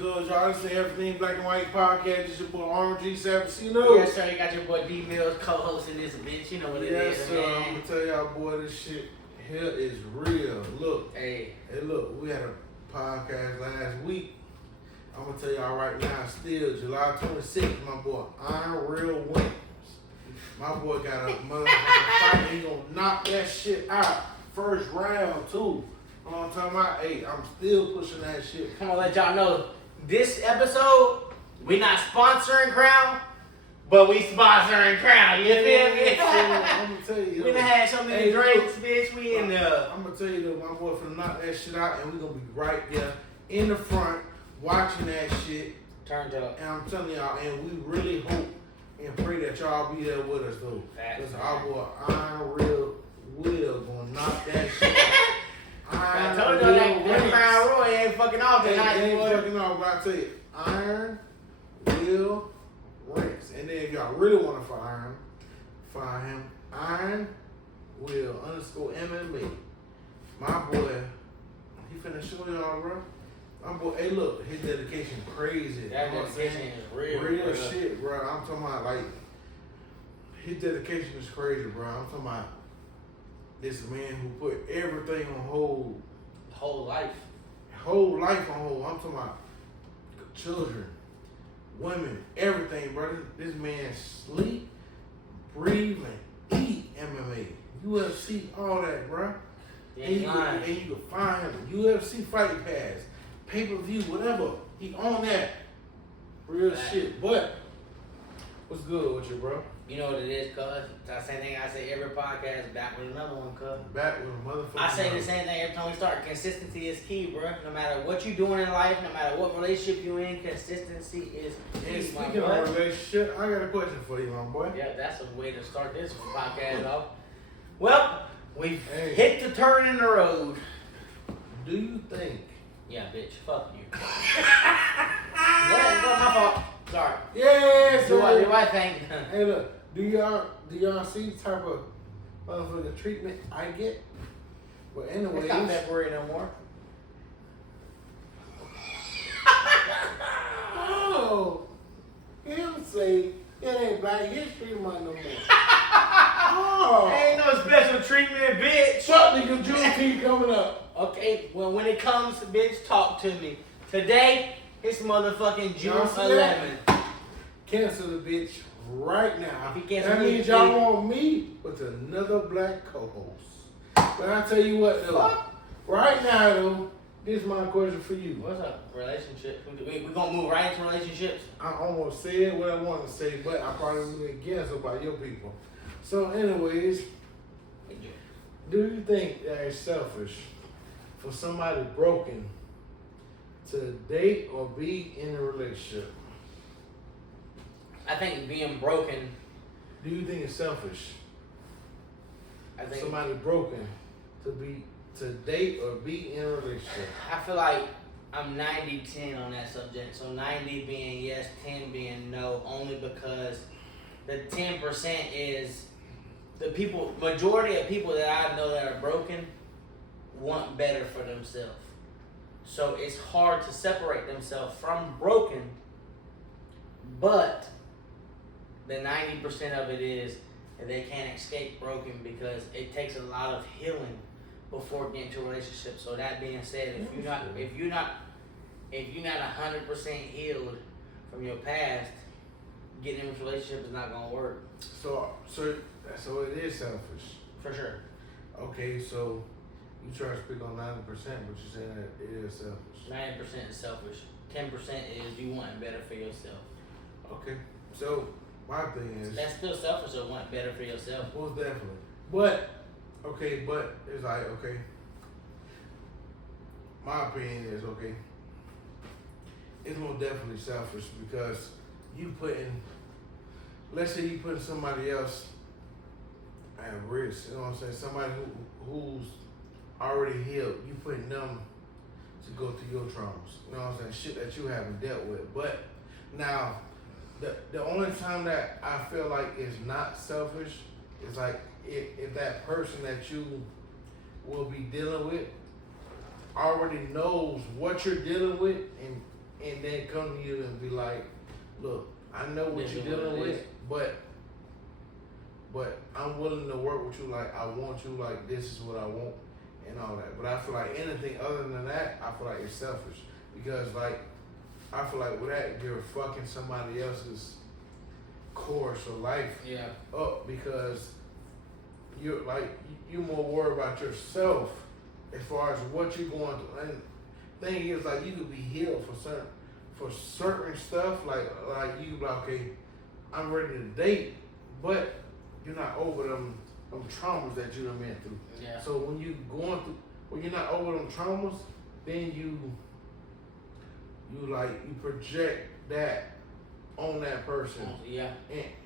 good, y'all? This is Everything Black and White podcast. This is your boy Armor G7. You know? Yes, sir. You got your boy D Mills co-hosting this bitch. You know what it is, yes, sir. man. I'm gonna tell y'all, boy, this shit here is real. Look, Hey, look. We had a podcast last week. I'm gonna tell y'all right now. Still, July 26th, my boy Iron Real wins. My boy got a motherfucking fight. He gonna knock that shit out first round too. You know what I'm talking about? Hey, I'm still pushing that shit. I'm gonna let y'all know this episode, we not sponsoring Crown, but we sponsoring Crown. You feel me? I'm gonna tell you. We done had so many drinks, bitch. We in the. I'm gonna tell you that my boy finna knock that shit out, and we gonna be right there in the front watching that shit. Turned up. And I'm telling y'all, and we really hope and pray that y'all be there with us though. Cause our boy Iron Real will gonna knock that shit out. I told y'all that Crown Roy ain't fucking off tonight, ain't boy. fucking off, but I tell you, Iron will rinse. And then if y'all really wanna find him, Iron will _ MMA. My boy, he finna show y'all, bro. My boy, hey, look, his dedication crazy. That dedication is real. Real shit, bro. I'm talking about, like, his dedication is crazy, bro. I'm talking about this man who put everything on hold. Whole life. Whole life on hold. I'm talking about children, women, everything, bro. This man sleep, breathe, and eat MMA. UFC, all that, bro. And you can find him. UFC Fight Pass, pay-per-view, whatever. He on that. Real shit. But what's good with you, bro? You know what it is, cuz. The same thing I say every podcast, back with another one, cuz. Back with a motherfucker. I say the same thing every time we start. Consistency is key, bro. No matter what you're doing in life, no matter what relationship you're in, consistency is key. And speaking of relationship, I got a question for you, my boy. Yeah, that's a way to start this podcast off. Well, we've hit the turn in the road. Do you think? Yeah, bitch. Fuck you. Go, my fault. Sorry. Yes, Do I think? Hey, look. Do y'all see the type of motherfucking treatment I get? But anyways, It's not February no more. Oh, him say it ain't Black History Month no more. Oh, Ain't no special treatment, bitch. fuck nigga, Juneteenth coming up. Okay, well, when it comes to bitch, talk to me. Today, it's motherfucking June Y'all see that? 11th. Cancel the bitch right now. If he cancel That me, means y'all want me with another black co-host. But I tell you what though, right now though, this is my question for you. What's up? Relationships. We gonna move right into relationships. I almost said what I want to say, but I probably will get canceled by your people. So anyways, do you think that it's selfish for somebody broken to date or be in a relationship? I think being broken. Do you think it's selfish? I think Somebody broken to date or be in a relationship. I feel like I'm 90-10 on that subject. So 90 being yes, 10 being no, only because the 10% is the people. Majority of people that I know that are broken want better for themselves. So it's hard to separate themselves from broken, but the 90% of it is that they can't escape broken because it takes a lot of healing before getting to a relationship. So that being said, if you're not 100% healed from your past, getting in a relationship is not gonna work. So it is selfish. For sure. Okay, so you try to speak on 90%, but you're saying that it is selfish. 90% is selfish. 10% is you wanting better for yourself. Okay, so my thing is That's still selfish or wanting better for yourself. most definitely. But it's like my opinion is it's most definitely selfish because you let's say you putting somebody else at risk. You know what I'm saying? Somebody who's already healed, you putting them to go through your traumas. You know what I'm saying? Shit that you haven't dealt with. But now, the only time that I feel like is not selfish is like if that person that you will be dealing with already knows what you're dealing with and and then come to you and be like, look, I know what This you're is what dealing it with, is. but I'm willing to work with you. Like I want you. Like this is what I want, and all that. But I feel like anything other than that, I feel like it's selfish because like I feel like with that you're fucking somebody else's course of life Yeah. up because you're like you're more worried about yourself as far as what you're going through. And thing is like you could be healed for certain stuff. Like you could be like, okay, I'm ready to date, but you're not over them traumas that you done been through. Yeah. So when you're not over them traumas, then you project that on that person. Yeah.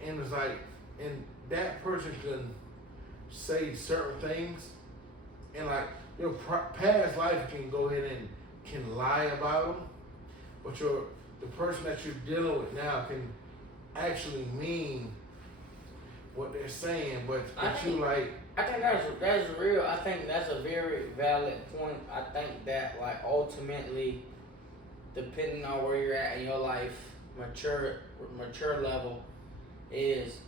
And it's like, and that person can say certain things, and like your past life can go ahead and can lie about them, but the person that you're dealing with now can actually mean what they're saying, but I think that's real. I think that's a very valid point. I think that like ultimately, depending on where you're at in your life, mature level, is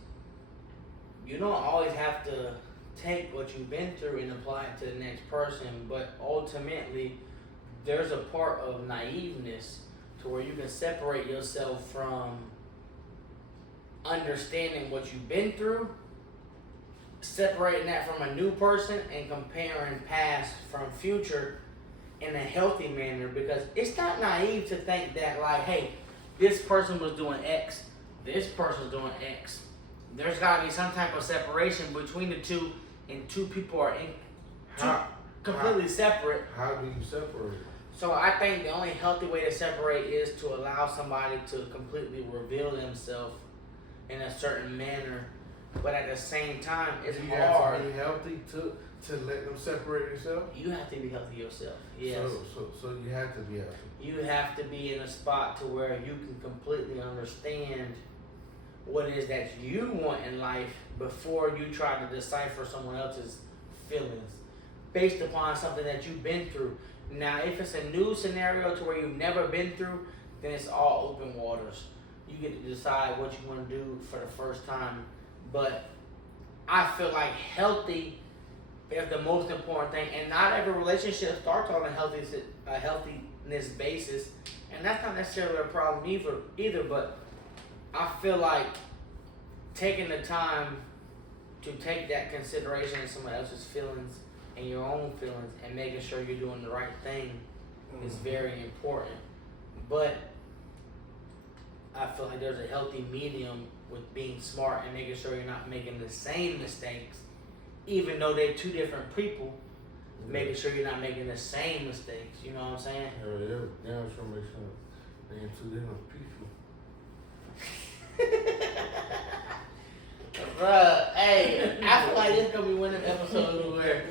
you don't always have to take what you've been through and apply it to the next person, but ultimately there's a part of naiveness to where you can separate yourself from understanding what you've been through, separating that from a new person and comparing past from future in a healthy manner, because it's not naive to think that like, hey, this person was doing X, this person's doing X. There's gotta be some type of separation between the two, and two people are completely separate. How do you separate? So I think the only healthy way to separate is to allow somebody to completely reveal themselves in a certain manner, but at the same time, it's you hard. have to be healthy to let them separate yourself. You have to be healthy yourself. Yes. So you have to be healthy. You have to be in a spot to where you can completely understand what it is that you want in life before you try to decipher someone else's feelings based upon something that you've been through. Now, if it's a new scenario to where you've never been through, then it's all open waters. You get to decide what you want to do for the first time. But I feel like healthy is the most important thing, and not every relationship starts on a healthiness basis, and that's not necessarily a problem either. But I feel like taking the time to take that consideration of someone else's feelings and your own feelings and making sure you're doing the right thing is very important. But I feel like there's a healthy medium with being smart and making sure you're not making the same mistakes, even though they're two different people. Making sure you're not making the same mistakes. You know what I'm saying? Yeah, I'm trying to make sure they're two different people. Bruh, hey, I feel like this gonna be one of them episodes where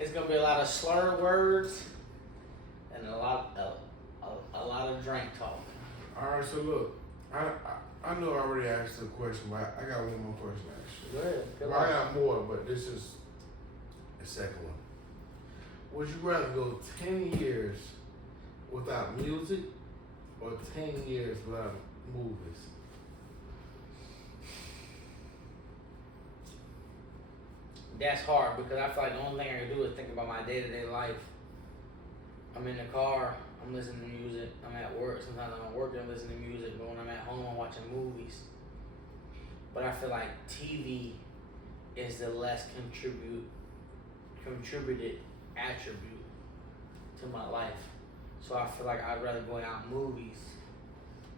it's gonna be a lot of slurred words and a lot of drink talk. All right, so look, I know I already asked a question, but I got one more question to ask you. Go ahead. Well, I got more, but this is the second one. Would you rather go 10 years without music or 10 years without movies? That's hard because I feel like the only thing I can do is think about my day-to-day life. I'm in the car, I'm listening to music. I'm at work, sometimes I'm at work and I'm listening to music, but when I'm at home, I'm watching movies. But I feel like TV is the less contributed attribute to my life. So I feel like I'd rather go out movies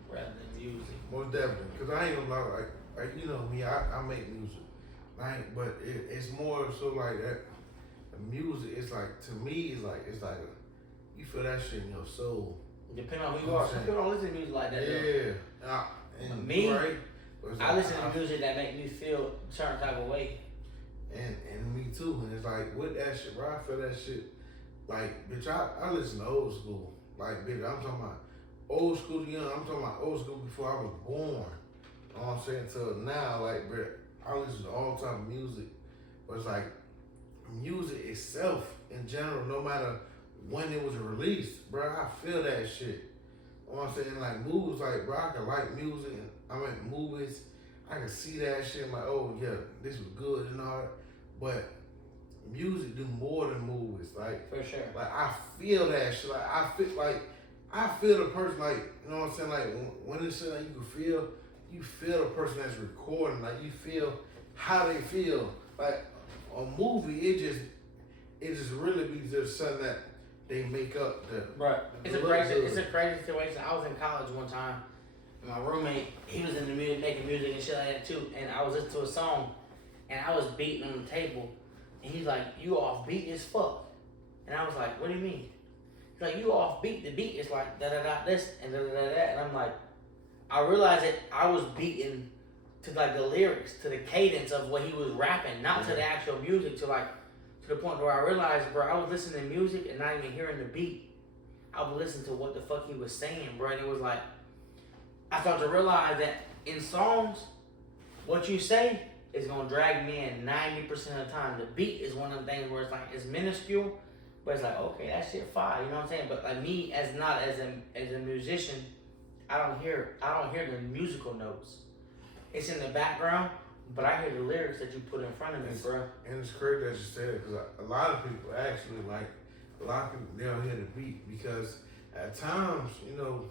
rather than music. Most definitely, because I ain't gonna lie, like you know me, I make music. But it's more so like that. The music, it's like, to me, it's like you feel that shit in your soul. Depending on who you are. Some people don't listen to music like that. Yeah. And me, right? I listen to music that make me feel a certain type of way. And me too. And it's like with that shit, bro, I feel that shit. Like, bitch, I listen to old school. Like, bitch, I'm talking about old school, I'm talking about old school before I was born. You know what I'm saying? Till now, like, bro, I listen to all type of music. But it's like music itself in general, no matter when it was released, bro, I feel that shit. You know what I'm saying? Like movies, like bro, I can like music. And I'm at movies. I can see that shit. I'm like, oh yeah, this was good and all that. But music do more than movies. Like For sure. Like I feel that shit. I feel the person. Like you know what I'm saying. Like when it's shit like you feel the person that's recording. Like you feel how they feel. Like a movie, it just really be just something that they make up. Right. It's a crazy situation. I was in college one time. And my roommate, he was in the music, making music and shit like that too. And I was listening to a song, and I was beating on the table. And he's like, "You off beat as fuck." And I was like, "What do you mean?" He's like, "You off beat. The beat is like da da da this and da da da that." And I'm like, I realized that I was beating to like the lyrics, to the cadence of what he was rapping, not to the actual music. To the point where I realized, bro, I was listening to music and not even hearing the beat. I was listening to what the fuck he was saying, bro. And it was like, I started to realize that in songs, what you say is gonna drag me in 90% of the time. The beat is one of the things where it's like, it's minuscule, but it's like, okay, that shit fire, you know what I'm saying? But like me, as a musician, I don't hear the musical notes. It's in the background, but I hear the lyrics that you put in front of me, bro. And it's crazy that you said it because a lot of people actually they don't hear the beat because at times, you know,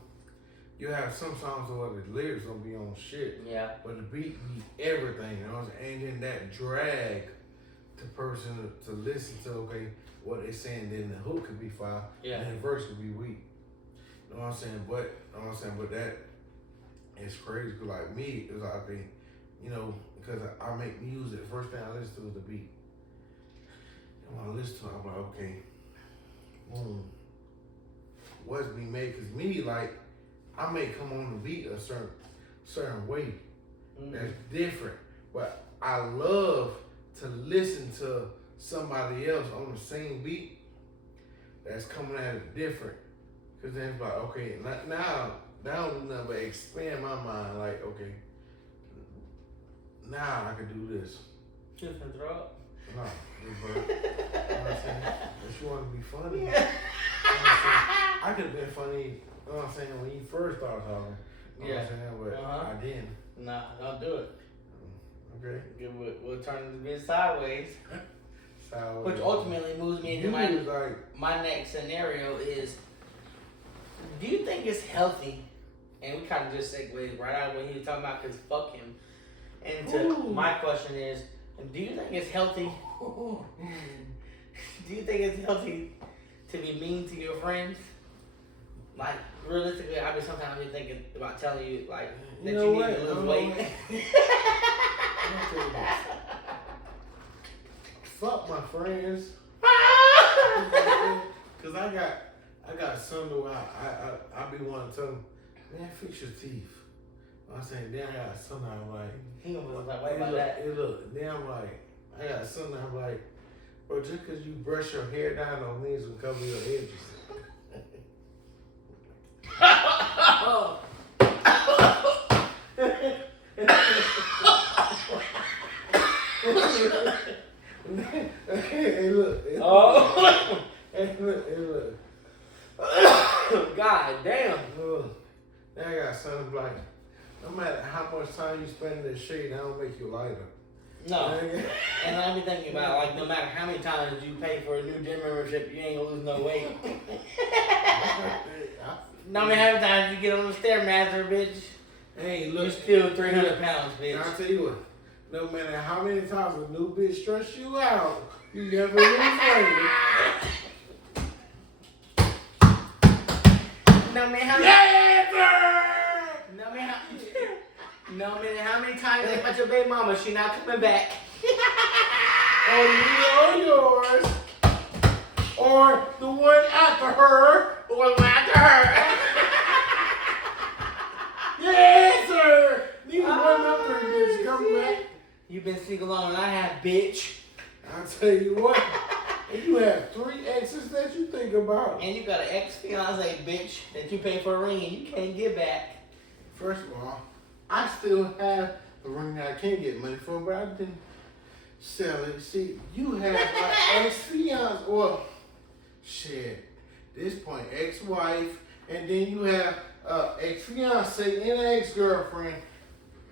you have some songs where the lyrics don't be on shit. Yeah. But the beat be everything, you know what I'm saying? And then that drag the person to listen to, okay, what they're saying, then the hook could be fire, and the verse could be weak. You know what I'm saying? But that is crazy. Cause like me, it's like, okay, you know, because I make music, the first thing I listen to is the beat. And when I listen to it, I'm like, okay, boom, what's being made? Cause me, like, I may come on the beat a certain way that's different, but I love to listen to somebody else on the same beat that's coming at it different. Cause then it's like, okay, now I don't do nothing but expand my mind. Like, okay, now I can do this. You can throw up? No, bro. You know what I'm saying? If you want to be funny, you know what I'm saying? I could have been funny, you know what I'm saying, when you first started talking. You know what I'm saying? But I didn't. Nah, don't do it. Okay. We'll turn it a bit sideways. Which ultimately moves me into my next scenario is, do you think it's healthy? And we kind of just segued right out of what he was talking about, because fuck him. And my question is, do you think it's healthy? Do you think it's healthy to be mean to your friends? Like, realistically, sometimes be thinking about telling you, like, that you need to lose weight. Fuck my friends. Cause I got something where I be wanting to tell them, man, fix your teeth. I'm saying, then I got something I'm like, he gonna be like, wait about that. Then I'm like, I got something I'm like, bro, just cause you brush your hair down don't mean it's gonna cover your edges. Hey, look. Hey, look. God damn. Now I got something like, no matter how much time you spend in the shade, that don't make you lighter. No. And I be thinking about, like, no matter how many times you pay for a new gym membership, you ain't gonna lose no weight. No matter how many times you get on the Stairmaster, bitch, hey, look, you still 300 pounds, bitch. I'll tell you what, no matter how many times a new bitch stress you out, you never lose weight. No matter how many times they met your baby mama, she not coming back. Or me or yours. Or the one after her. Or the one after her. Yes, sir. Neither one after her bitch come back. You been single long and I have, bitch. I'll tell you what. You have 3 exes that you think about. And you got an ex-fiance, bitch, that you pay for a ring and you can't get back. First of all, I still have the ring that I can't get money for, but I didn't sell it. See, you have an ex-fiance, or shit, this point, ex-wife, and then you have ex-fiance and an ex-girlfriend,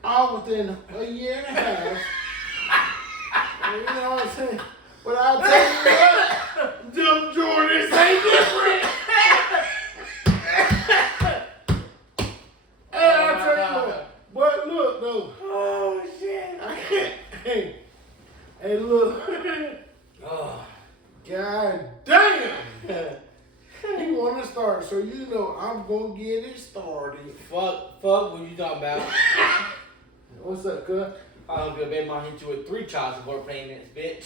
all within a year and a half. You know what I'm saying? But I'll tell you what, them Jordans ain't different. Hey, I'll tell you what. But look, though. Oh, shit. Hey, look. Oh. God damn. You want to start, so you know I'm going to get it started. Fuck, what you talking about? What's up, cuz? I don't give a baby mom hit you with 3 child support payments, bitch.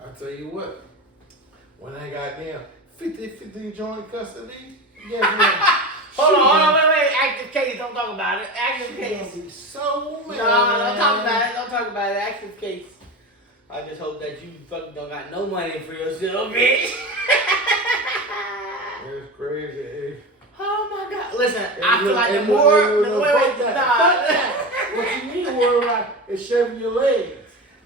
I'll tell you what. When I got damn 50-50 joint custody, yeah, Hold on, wait. Active case, don't talk about it. Active case. Be so mad. No, don't talk about it. Don't talk about it. Active case. I just hope that you fucking don't got no money for yourself, bitch. That's crazy. Oh my God. Listen, Hey, I feel look, like hey, the look, more. look, fuck that. Nah. What you need to worry about is shaving your legs.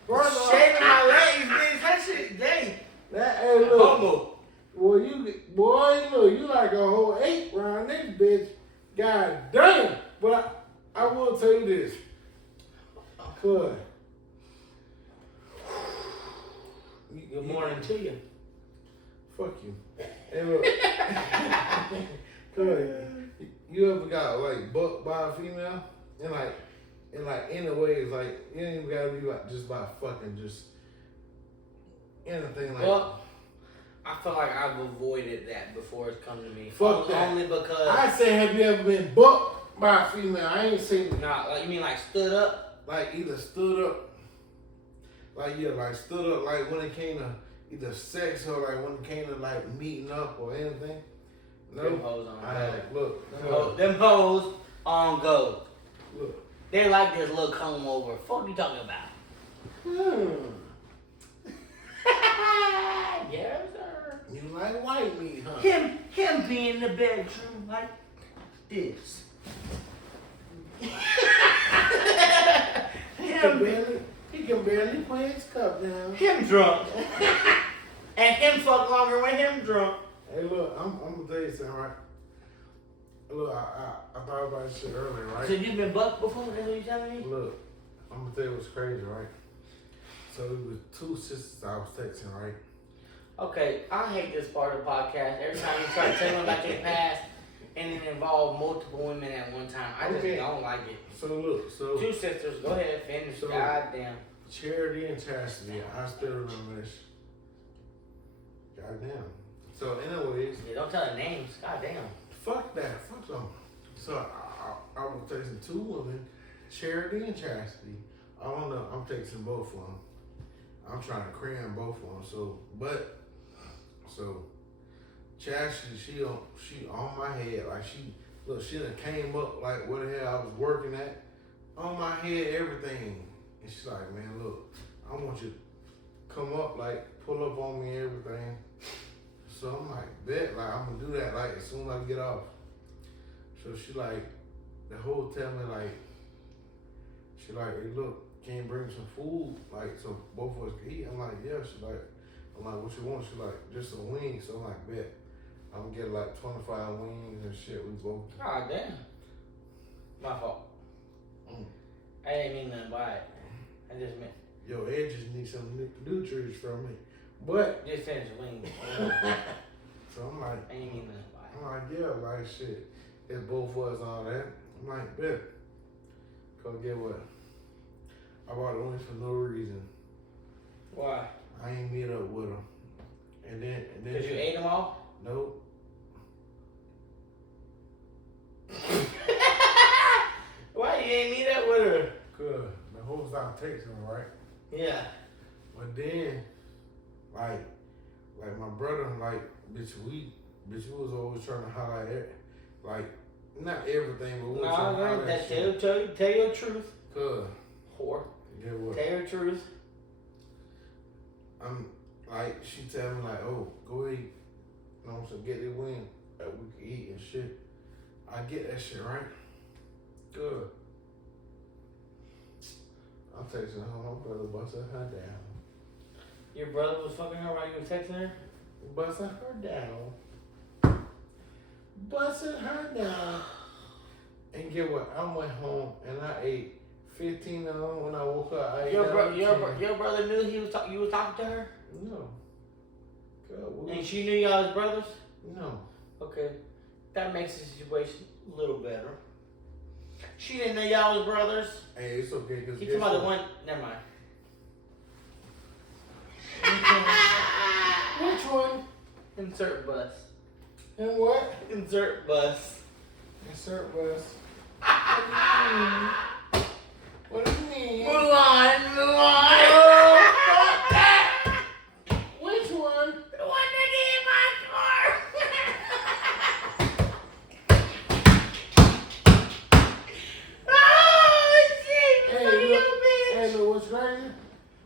Brother, Shaving my legs, bitch. That shit gay. that, hey, look. Homo. Boy, you like a whole 8 round this bitch. God damn. But I will tell you this. Cuz. Good morning to you. Fuck you. Hey, look. Cuz, you ever got like bucked by a female? And in a way, it's like, you ain't even gotta be like just by fucking just anything like Well, I feel like I've avoided that before it's come to me. Fuck that. Only because. I say, have you ever been bucked by a female? I ain't seen Nah, like you mean like stood up? like either stood up, like stood up, like when it came to either sex or like when it came to like meeting up or anything. No, Them hoes on go. Look, Them hoes on go. look. They like this little comb over. Fuck you talking about? Yes, sir. You like white meat, huh? Him be in the bedroom like this. He can barely put his cup down. Him drunk. And him fuck longer when him drunk. Hey, look, I'm gonna tell you something, right? Look, I thought about this shit earlier, right? So you been bucked before? That's what you telling me? Look, I'm gonna tell you what's crazy, right? So it was 2 sisters I was texting, right? Okay, I hate this part of the podcast. Every time you try to tell them about your past and it involve multiple women at one time, I just don't like it. So look, 2 sisters, go ahead, finish. So- Goddamn. Charity and Chastity, I still remember this. Goddamn. So anyways, Yeah, don't tell the names. Goddamn. fuck that, fuck them. So I was texting 2 women, Charity and Chastity. I don't know, I'm texting both of them. I'm trying to cram both of them. So Chastity, she on my head, like she done came up like where the hell I was working at, on my head, everything. And she's like, man, look, I want you to come up, like pull up on me, everything. So I'm like, bet, like I'm gonna do that, like as soon as I get off. So she like, the whole tell me like, she like, hey, look, can you bring some food, like so both of us can eat? I'm like, yeah. She like, I'm like, what you want? She like, just some wings. So I'm like, bet. I'm gonna get like 25 wings and shit. We both. God damn. My fault. I didn't mean nothing by it. I just meant. Yo, Ed just needs some nutrients from me. But Just finish the wings. so I'm like, I didn't mean nothing by it. I'm like, yeah, like shit. It's both of us on that. I'm like, bet. Cause get what? I bought the wings for no reason. Why? I ain't meet up with them. And then Because you ate them all? Nope. Why you ain't meet up with her? Cause the whole stop texting, right? Yeah. But then, like my brother, like, bitch, we was always trying to highlight it. Like, not everything, but we was trying to No, highlight that shit. tell your truth. Cause, Whore. get what? Tell your truth. I'm, like, she tell me, like, oh, go ahead, you know what I'm saying, get the wing that we can eat and shit. I get that shit, right? Good. I'm texting her, my brother busting her down. Your brother was fucking her while you was texting her? Busting her down. Busting her down. get what? I went home and I ate 15 of them. When I woke up, I ate Your another 10. brother knew you was talking to her, No. God, and she knew y'all was brothers. No. Okay, that makes the situation a little better. She didn't know y'all was brothers. Hey, it's okay. Cause He talking about the one. Never mind. Which one? Insert bus. And what? Insert bus. Insert bus. What do you mean? Move on. Oh, fuck that! Which one? The one that hit my car. Oh shit! Hey, look, what's crazy?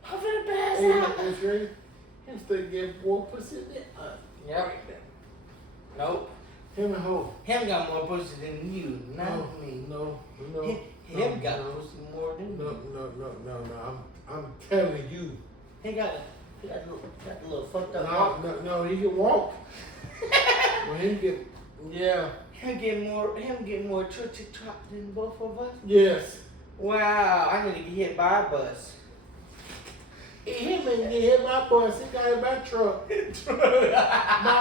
I'm finna pass Hey, out. look, what's crazy? Him still get more pussy than Yep. Nope. him and Ho. Him got more pussy than you, not me. No. Him got pussy more than No. you. I'm telling you. He got a little fucked up walk. No, he can walk. When he get, yeah. Him get more churchy chop than both of us. Yes. Wow, I need to get hit by a bus. Him and get hit by a bus. He got hit by a truck. By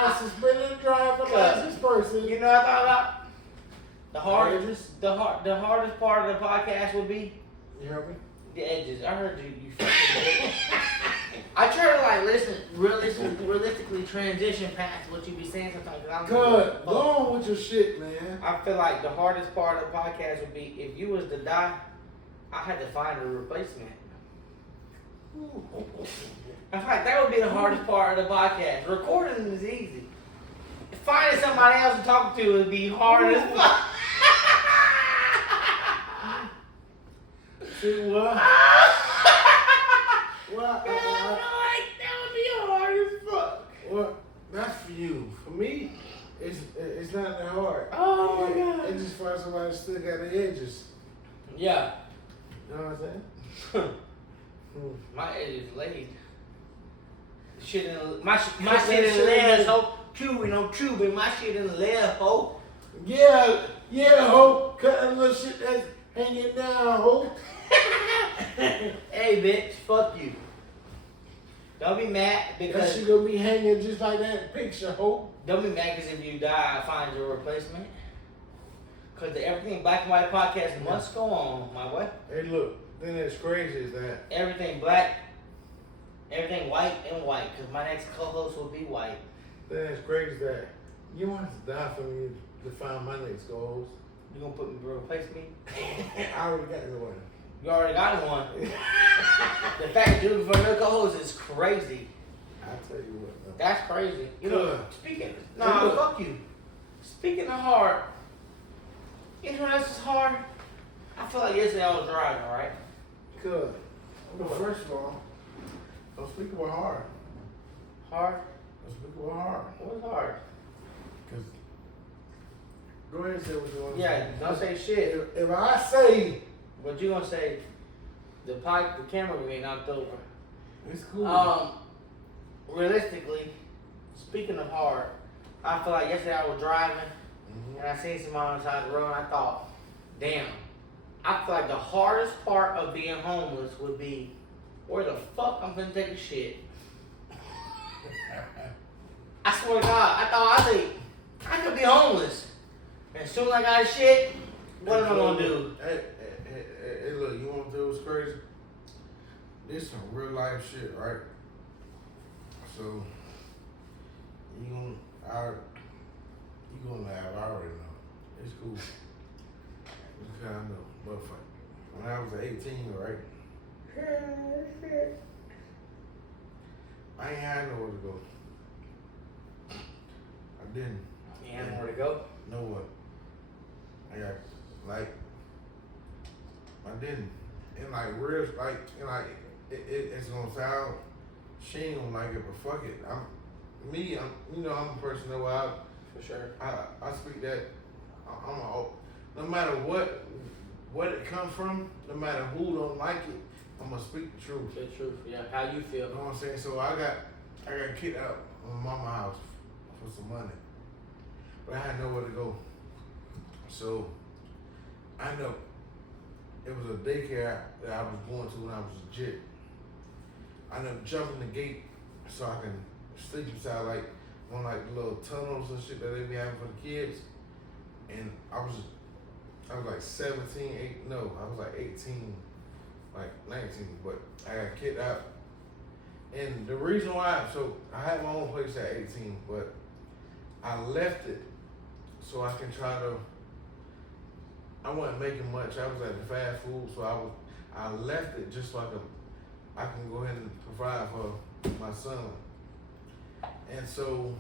a suspended driver license person. You know what I thought about? The hardest part of the podcast would be You heard me? the edges. I heard you fucking I try to like listen, realistically transition past what you be saying sometimes. 'Cause I'm Good. Go on with your shit, man. I feel like the hardest part of the podcast would be if you was to die, I had to find a replacement. I feel like that would be the hardest part of the podcast. Recording is easy. Finding somebody else to talk to would be hard as fuck. See what? What? That would be hard as fuck. Well, that's for you. For me, it's not that hard. Oh my God. It's just find somebody that still got the edges. Yeah. You know what I'm saying? My edge is laid. Shit in my shit in the left, ho. Tubing, my shit in the left, ho. Yeah, Ho. Cut that little shit that's hanging down, Ho. Hey, bitch, fuck you. Don't be mad That because shit gonna be hanging just like that picture, Ho. don't be mad because if you die, I find your replacement. Because the Everything Black and White podcast must go on, my boy. Hey, look. Then it's crazy is that Everything black, everything white and white. Because my next co-host will be white. then it's crazy that you want to die for me to find my next goals. You gonna replace me? I already got one. You already got one. The fact that you're looking for another co-host is crazy. I'll tell you what. Though. That's crazy. You Good. know, fuck you. Speaking of hard, you know what else is hard? I feel like yesterday I was driving, right? Good. Well, first of all, don't speak about hard. Hard? Don't speak about hard. What's hard? Cause go ahead and say what you want to Yeah, say. don't say shit. If I say What you gonna say? The camera will be knocked over. it's cool. Realistically, speaking of hard, I feel like yesterday I was driving Mhm. and I seen somebody on the side of the road and I thought, damn, I feel like the hardest part of being homeless would be where the fuck I'm gonna take a shit. I swear to God, I thought I could be homeless. And as soon as I got a shit, what am I gonna do? Hey, look, you want to know what's crazy? This some real life shit, right? So you gonna laugh? I already know. It's cool. You kind of know, but when I was 18, right? I ain't had nowhere to go. I didn't. You have nowhere to go? Nowhere. I got like I didn't. And like real like and like it's gonna sound she ain't gonna like it, but fuck it. I'm a person that I For sure. I speak that no matter what it comes from, no matter who don't like it, I'm gonna speak the truth. The truth, yeah. How you feel? You know what I'm saying? So I got kicked out of my mama's house for some money. But I had nowhere to go. So I know it was a daycare that I was going to when I was a jit. I ended up jumping the gate so I can sleep inside like one like the little tunnels and shit that they be having for the kids. And I was like 17, I was like 18, like 19, but I got kicked out. And the reason why, so I had my own place at 18, but I left it so I can try to, I wasn't making much. I was at the fast food, so I left it just so I can go ahead and provide for my son. And so,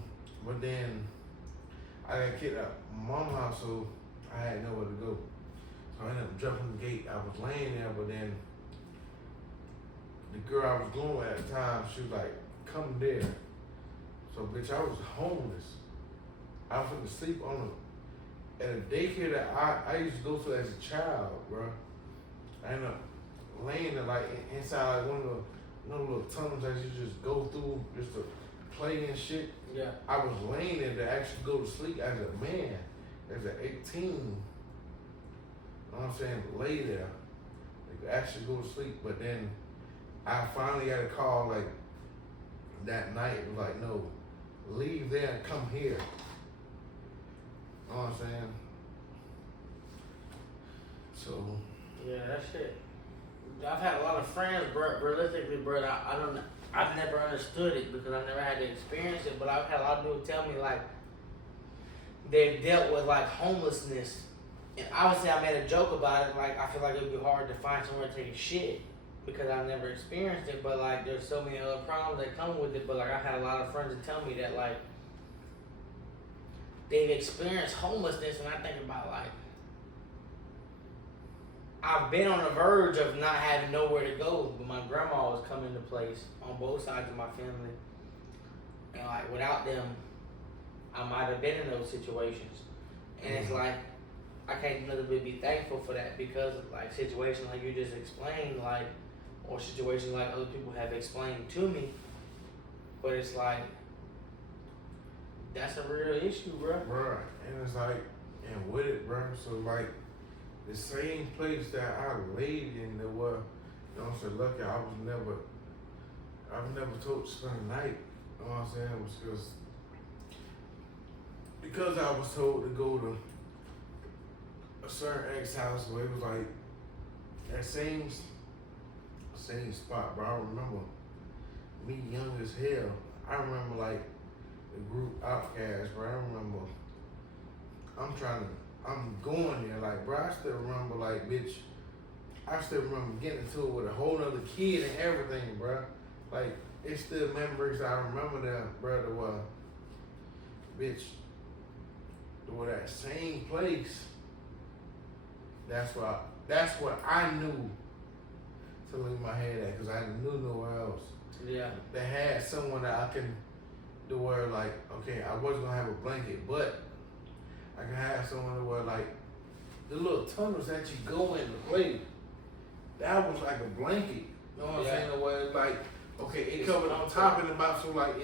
but then I got kicked out of my mom's house, so I had nowhere to go. So I ended up jumping the gate. I was laying there, but then the girl I was going with at the time, she was like, come there. So bitch, I was homeless. I was going to sleep at a daycare that I used to go to as a child, bro. I ended up laying there like inside like one of the little tunnels that you just go through just to play and shit. Yeah. I was laying there to actually go to sleep as a man, as an 18. You know what I'm saying? Lay there. Like actually go to sleep. But then I finally got a call like that night. It was like, no, leave there and come here. You know what I'm saying? So Yeah, that shit. I've had a lot of friends, bro. Realistically, bro, I've never understood it because I've never had to experience it. But I've had a lot of people tell me like they've dealt with like homelessness, and obviously I made a joke about it. Like I feel like it'd be hard to find somewhere to take a shit because I've never experienced it. But like there's so many other problems that come with it. But like I had a lot of friends that tell me that like they've experienced homelessness, and I think about like I've been on the verge of not having nowhere to go, but my grandma was coming into place on both sides of my family. And like without them, I might have been in those situations. And it's like I can't do nothing but be thankful for that because of like situations like you just explained, like or situations like other people have explained to me. But it's like that's a real issue, bro. Right. And it's like, and with it, bro, so like the same place that I laid in, there were, you know what I'm saying, lucky I was never told to spend the night. You know what I'm saying? It was because I was told to go to a certain ex house where it was like that same spot, bro. I remember me young as hell. I remember like the group Outcast, bro. I remember I'm going there, like, bro, I still remember, like, bitch, I still remember getting into it with a whole other kid and everything, bro. Like, it's still memories I remember that, bro, bitch, that same place, that's what I knew to leave my head at, because I knew nowhere else. Yeah. They had someone that I can do where, like, okay, I wasn't going to have a blanket, but I can have someone where like the little tunnels that you go in to play, that was like a blanket. You know what I'm saying? Where it's like, okay, it covered on top and the bottom. So like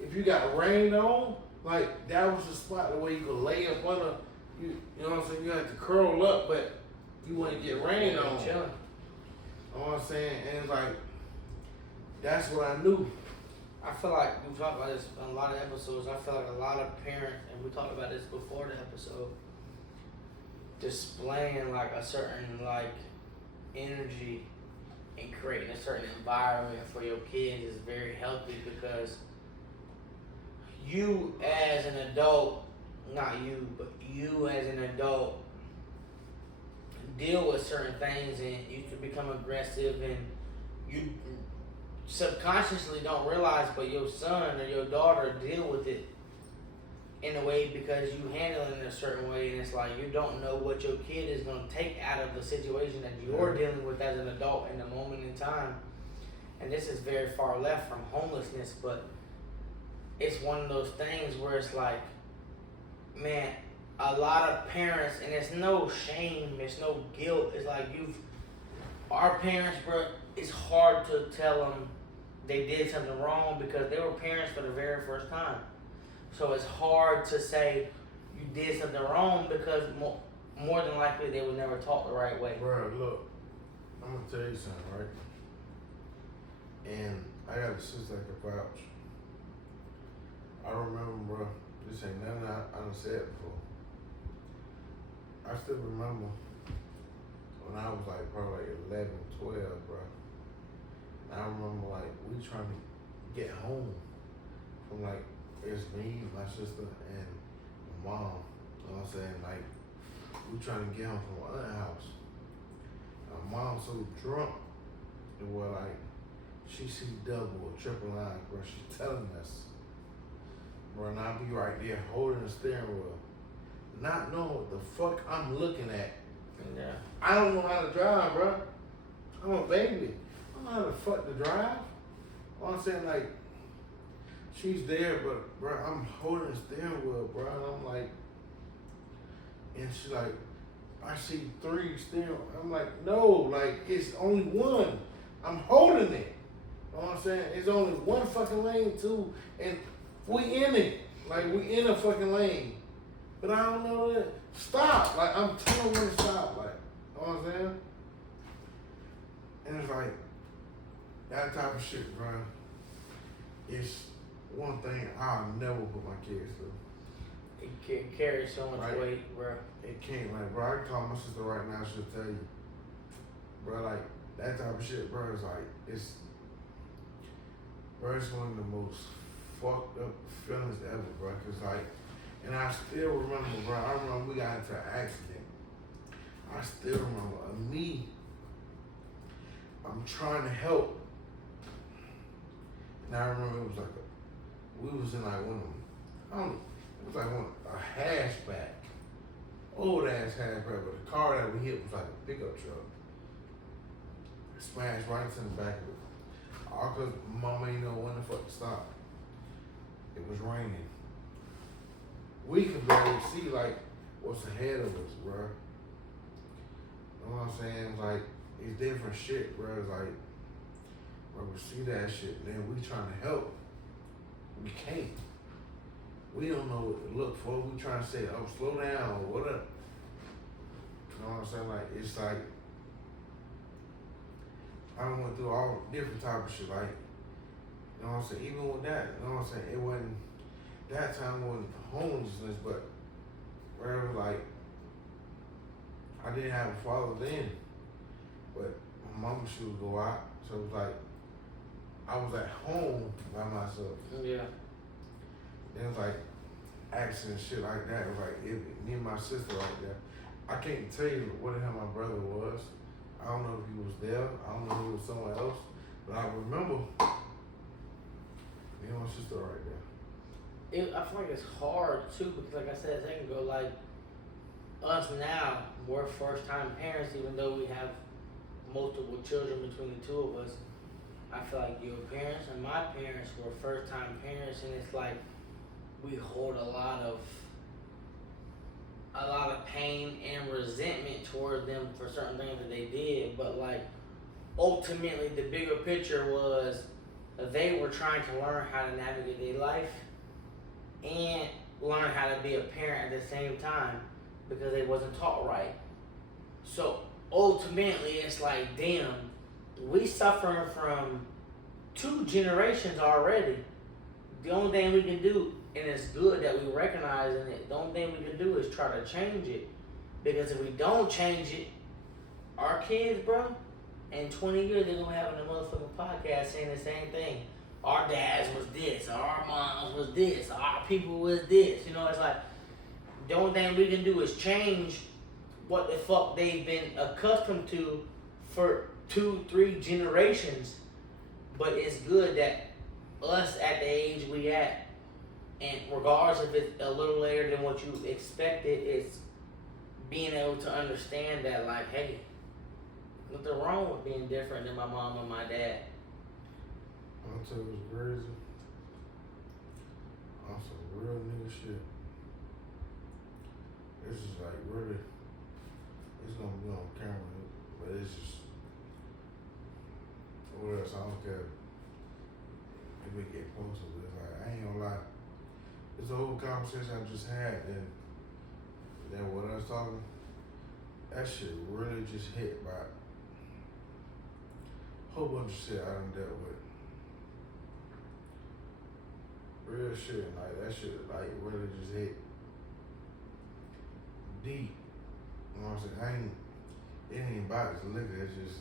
if you got rain on, like that was the spot where you could lay up under you know what I'm saying? You had to curl up but you wouldn't get rain on. Chilling. You know what I'm saying? And it's like that's what I knew. I feel like we've talked about this on a lot of episodes. I feel like a lot of parents, and we talked about this before the episode, displaying like a certain like energy and creating a certain environment for your kids is very healthy because you as an adult, not you, but you as an adult deal with certain things and you can become aggressive and you subconsciously don't realize, but your son or your daughter deal with it in a way because you handle it in a certain way, and it's like you don't know what your kid is going to take out of the situation that you're dealing with as an adult in the moment in time. And this is very far left from homelessness, but it's one of those things where it's like, man, a lot of parents, and it's no shame, it's no guilt, it's like our parents, bro, it's hard to tell them they did something wrong because they were parents for the very first time. So it's hard to say you did something wrong because more than likely they were never taught the right way. Bro, look, I'm gonna tell you something, right? And I got a sister that can vouch. I remember, bro, this ain't nothing I done said before. I still remember when I was like probably like 11, 12, bro. And I remember like we trying to get home from like, it's me, my sister, and my mom. You know what I'm saying? Like, we trying to get home from my aunt's house. My mom so drunk, it was like, she see double or triple line, bro. She telling us, bro, and I be right there holding the steering wheel, not knowing what the fuck I'm looking at. Yeah. I don't know how to drive, bro. I'm a baby. I don't know how the fuck to drive. All I'm saying, like, she's there, but bro, I'm holding the steering wheel, bro, and I'm like, and she's like, I see 3 steering. I'm like, no, like it's only one. I'm holding it. You know what I'm saying? It's only one fucking lane too, and we in it. Like we in a fucking lane, but I don't know that. Stop. Like I'm telling her to stop. Like, you know what I'm saying? And it's like that type of shit, bro. It's one thing I'll never put my kids through. It carries so much Right. weight, bro. It can't, like, bro, I can call my sister right now, she'll tell you. Bro, like, that type of shit, bro, is like, it's one of the most fucked up feelings ever, bro, cause like, and I still remember, bro, I remember we got into an accident. I still remember, me, I'm trying to help. And I remember it was like, we was in like one of them, it was like a hatchback. Old ass hatchback, but the car that we hit was like a pickup truck. It smashed right into the back of it. All cause mama ain't know when the fuck to stop. It was raining. We could barely see like what's ahead of us, bro. You know what I'm saying? Like, it's different shit, bro. It's like, bro, we see that shit, then we trying to help. We can't. We don't know what to look for. We trying to say, oh, slow down or whatever. You know what I'm saying? Like, it's like, I done went through all different type of shit. Like, you know what I'm saying? Even with that, you know what I'm saying? It wasn't, that time wasn't homelessness, but where it was like, I didn't have a father then, but my mama, she would go out. So it was like, I was at home by myself. Yeah. It was like accident shit like that. It was like me and my sister right there. I can't tell you what the hell my brother was. I don't know if he was there. I don't know if he was somewhere else. But I remember me and my sister right there. I feel like it's hard too because, like I said a second ago, like us now, we're first time parents, even though we have multiple children between the two of us. I feel like your parents and my parents were first time parents, and it's like we hold a lot of pain and resentment towards them for certain things that they did, but like ultimately the bigger picture was they were trying to learn how to navigate their life and learn how to be a parent at the same time because they wasn't taught right. So ultimately it's like, damn, we suffering from 2 generations already. The only thing we can do, and it's good that we recognizing it, the only thing we can do is try to change it. Because if we don't change it, our kids, bro, in 20 years they're gonna have a motherfucking podcast saying the same thing. Our dads was this, our moms was this, our people was this. You know, it's like the only thing we can do is change what the fuck they've been accustomed to for 2-3 generations. But it's good that us at the age we at, and regardless if it's a little later than what you expected, it's being able to understand that, like, hey, nothing wrong with being different than my mom and my dad. I'll tell you what's crazy. On some real nigga shit. This is like really, it's gonna be on camera, but it's just, what else? I don't care if it get posted, but it's like, I ain't gonna lie. It's a whole conversation I just had, and then what I was talking, that shit really just hit by a whole bunch of shit I done dealt with. Real shit, like that shit, like really just hit deep. You know what I'm saying? It ain't about the liquor. It's just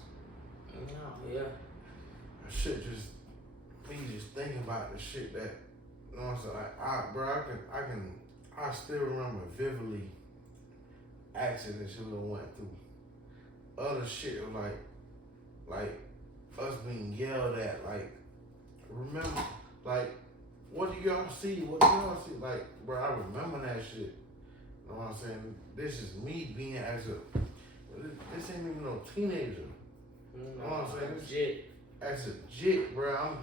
No, yeah. shit. Just me just thinking about the shit that. You know what I'm saying? Like, I still remember vividly accidents you went through. Other shit was like us being yelled at. Like, remember, like, what do y'all see? What do y'all see? Like, bro, I remember that shit. You know what I'm saying? This is me being this ain't even no teenager. You know what I'm saying? Jit. As a jit, bro,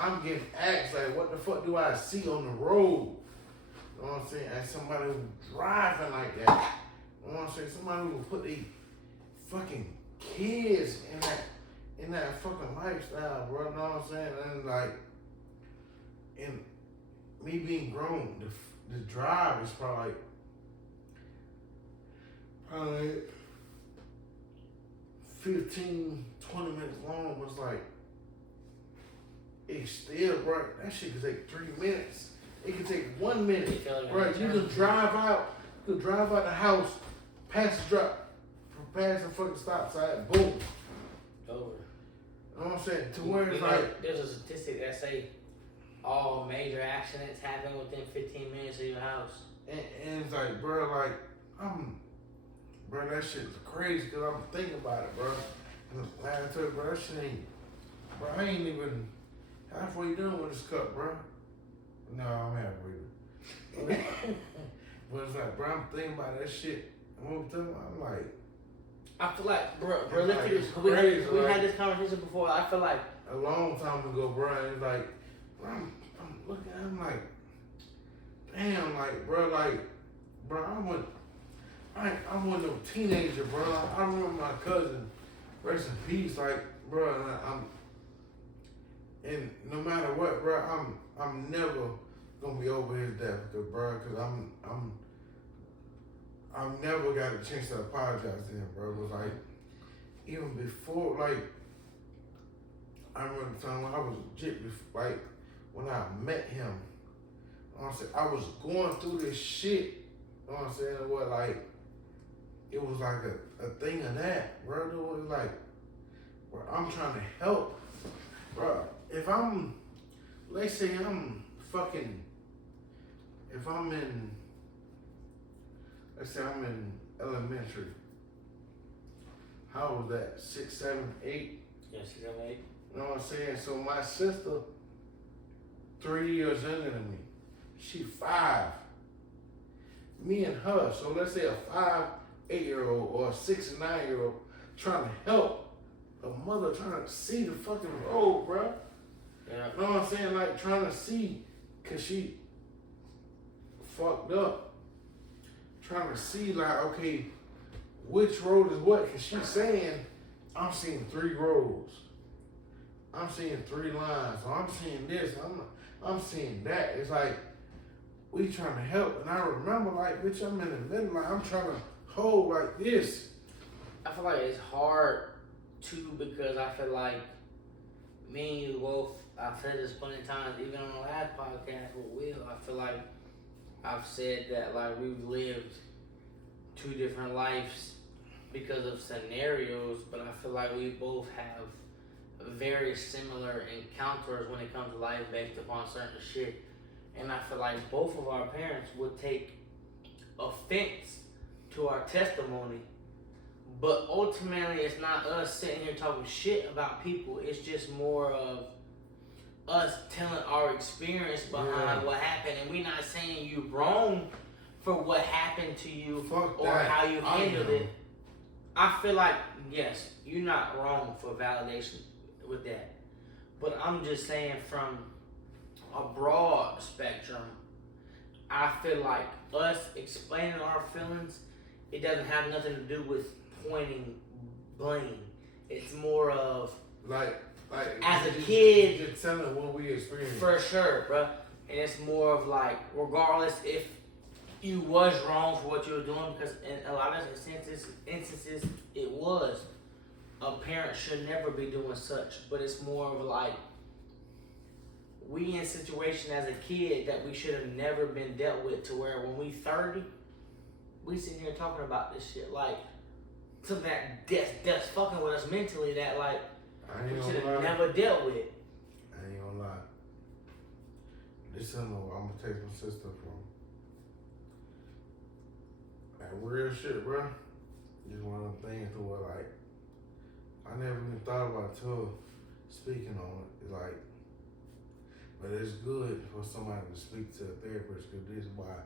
I'm getting asked like, what the fuck do I see on the road? You know what I'm saying? As somebody who's driving like that. You know what I'm saying? Somebody who put the fucking kids in that fucking lifestyle, bro. You know what I'm saying? And like, and me being grown, the drive is probably 15, 20 minutes long, was like, it's still, bro, that shit could take 3 minutes. It could take 1 minute. Bro, you can drive out the house, past the fucking stop sign, boom. Over. You know what I'm saying? To where it's like, there's a statistic that say all major accidents happen within 15 minutes of your house. And it's like, bro, like, bro, that shit is crazy because I'm thinking about it, bro. And like I told you, bro, that shit ain't, bro, I ain't even halfway done with this cup, bro. No, I'm halfway done. But it's like, bro, I'm thinking about that shit. I'm like, I feel like, bro, like, we had this conversation before. I feel like a long time ago, bro. And it's like, bro, I'm looking at him like, damn, like, bro, I wasn't no teenager, bro. I remember my cousin, rest in peace, like, bro, and no matter what, bro, I'm never gonna be over his death, cause I've never got a chance to apologize to him, bro. It was like, even before, like, I remember the time when I was legit, like, when I met him, you know what I'm saying, I was going through this shit, you know what I'm saying, it was like a thing of that, bro. It was like, bro, I'm trying to help, bro. If I'm, let's say let's say I'm in elementary. How was that? 6, 7, 8? Yeah, 6, 7, 8. You know what I'm saying? So my sister, 3 years younger than me. She 5. Me and her. So let's say a 5, 8-year-old or a 6 and 9-year-old trying to help a mother trying to see the fucking road, bro. Yeah. You know what I'm saying? Like trying to see, cause she fucked up. Trying to see like, okay, which road is what? Cause she's saying, I'm seeing 3 roads. I'm seeing 3 lines. So I'm seeing this. I'm seeing that. It's like we trying to help. And I remember like, bitch, I'm in the middle. Like I'm trying to hold like this. I feel like it's hard too because I feel like me and you both, I've said this plenty of times, even on the last podcast with Will, I feel like I've said that like we've lived 2 different lives because of scenarios, but I feel like we both have very similar encounters when it comes to life based upon certain shit. And I feel like both of our parents would take offense to our testimony, but ultimately it's not us sitting here talking shit about people. It's just more of us telling our experience behind what happened, and we're not saying you wrong for what happened to you or how you handled it. I feel like, yes, you're not wrong for validation with that. But I'm just saying from a broad spectrum, I feel like us explaining our feelings, it doesn't have nothing to do with pointing blame. It's more of like as a kid, you're telling what we experienced. For sure, bro. And it's more of like, regardless if you was wrong for what you were doing because in a lot of instances it was. A parent should never be doing such, but it's more of like we in a situation as a kid that we should have never been dealt with to where when we 30, we sitting here talking about this shit like something that's fucking with us mentally that like we should have never dealt with. I ain't gonna lie. This is I'm gonna take my sister from. That real shit, bro. Just one of them things to where like I never even thought about till speaking on it. It's like, but it's good for somebody to speak to a therapist because this is why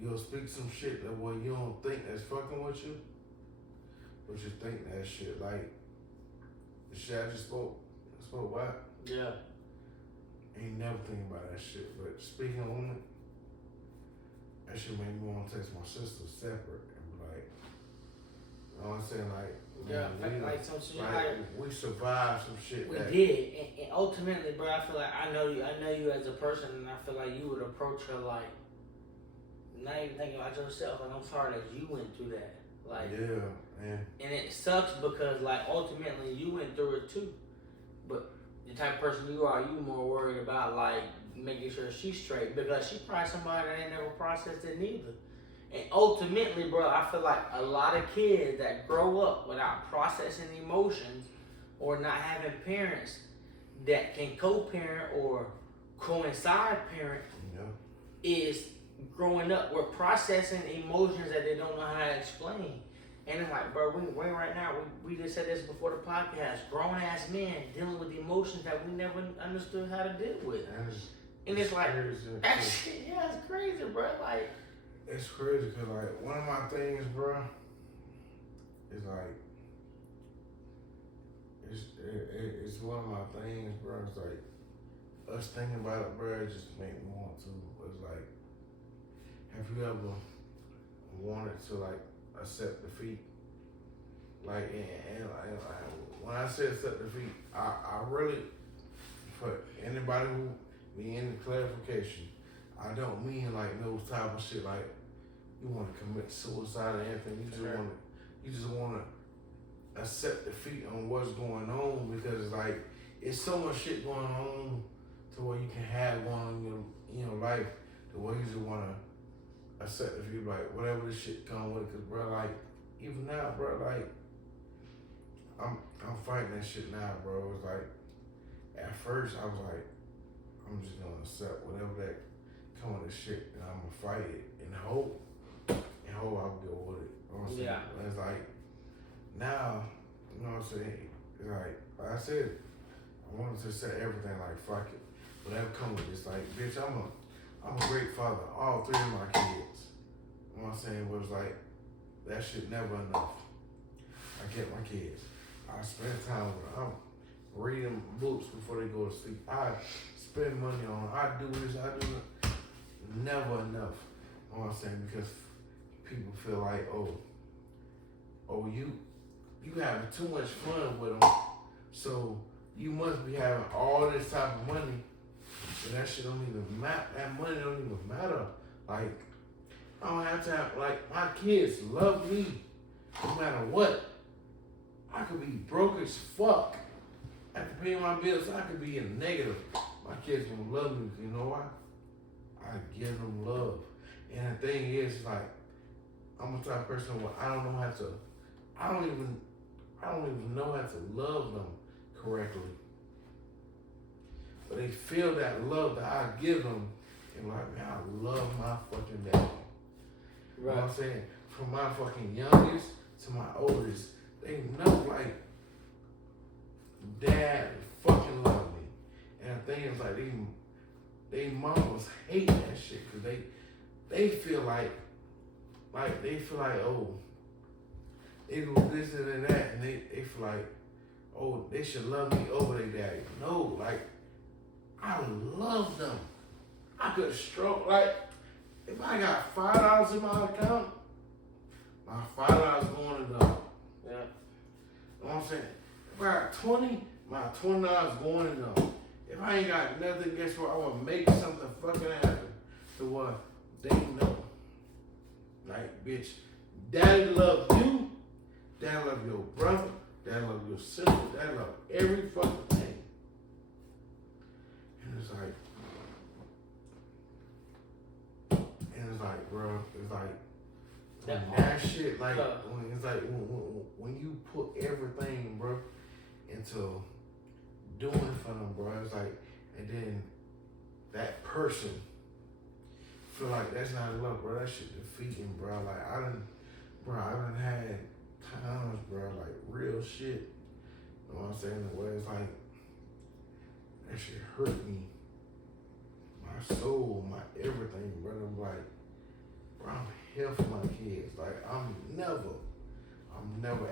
you'll speak some shit that well you don't think that's fucking with you, but you think that shit like the shit I just spoke about. Yeah. Ain't never thinking about that shit, but speaking on it, that shit made me want to text my sister separate and be like, you know what I'm saying, like. Yeah, Man, like some shit. like we survived some shit. We did, and ultimately, bro, I feel like I know you as a person, and I feel like you would approach her like, not even thinking about yourself. Like, I'm sorry that you went through that. Like, yeah, man. And it sucks because, like, ultimately, you went through it too. But the type of person you are, you more worried about like making sure she's straight because she probably somebody that ain't never processed it neither. And ultimately, bro, I feel like a lot of kids that grow up without processing emotions or not having parents that can co-parent or coincide parent is growing up with processing emotions that they don't know how to explain. And it's like, bro, we right now, we just said this before the podcast, grown-ass men dealing with emotions that we never understood how to deal with. And it's like, that shit, yeah, it's crazy, bro. Like, it's crazy because, like, one of my things, bro, is like, it's one of my things, bro. It's like, us thinking about it, bro, it just make me want to. It's like, have you ever wanted to, like, accept defeat? Like, and when I say accept defeat, I really, for anybody who be in the clarification, I don't mean like those type of shit like you want to commit suicide or anything. You just want to accept defeat on what's going on because it's like it's so much shit going on to where you can have going on in your life to where you just want to accept defeat like whatever this shit come with. Cause bro, like even now, bro, like I'm fighting that shit now, bro. It's like at first I was like I'm just gonna accept whatever that come with this shit and I'm gonna fight it and hope I'll deal with it. You know what I'm saying? Yeah. And it's like now, you know what I'm saying? It's like I said, I wanted to set everything like fuck it. Whatever come with this, like bitch, I'm a great father. All three of my kids. You know what I'm saying? Was like that shit never enough. I get my kids. I spend time with them. I'm reading books before they go to sleep. I spend money on them. I do this, I do that. Never enough. You know what I'm saying? Because people feel like, oh, you having too much fun with them, so you must be having all this type of money. And that shit don't even matter. That money don't even matter. Like, I don't have time. Like, my kids love me no matter what. I could be broke as fuck. I could pay my bills. I could be in negative. My kids gonna love me. You know why? I give them love. And the thing is, like, I'm a type of person where I don't even know how to love them correctly. But they feel that love that I give them, and like, man, I love my fucking dad. Right. You know what I'm saying? From my fucking youngest to my oldest, they know like dad fucking love me. And the thing is like they mamas hate that shit because they feel like oh, they do this and that, and they feel like oh, they should love me over their daddy. No, like I love them. I could stroke like if I got $5 in my account, my $5 going to them. Yeah. You know what I'm saying? If I got 20, my $20 going to them. If I ain't got nothing, guess what? I want to make something fucking happen to what they know. Like, bitch, daddy love you, daddy love your brother, daddy love your sister, daddy love every fucking thing. And it's like, bro, it's like, that shit, like, when it's like, when you put everything, bro, into doing for them, bro, it's like, and then that person feel like that's not love, bro. That shit defeating, bro. Like I done had times, bro, like real shit. You know what I'm saying? Where it's like that shit hurt me, my soul, my everything, bro. I'm like, bro, I'm here for my kids. Like I'm never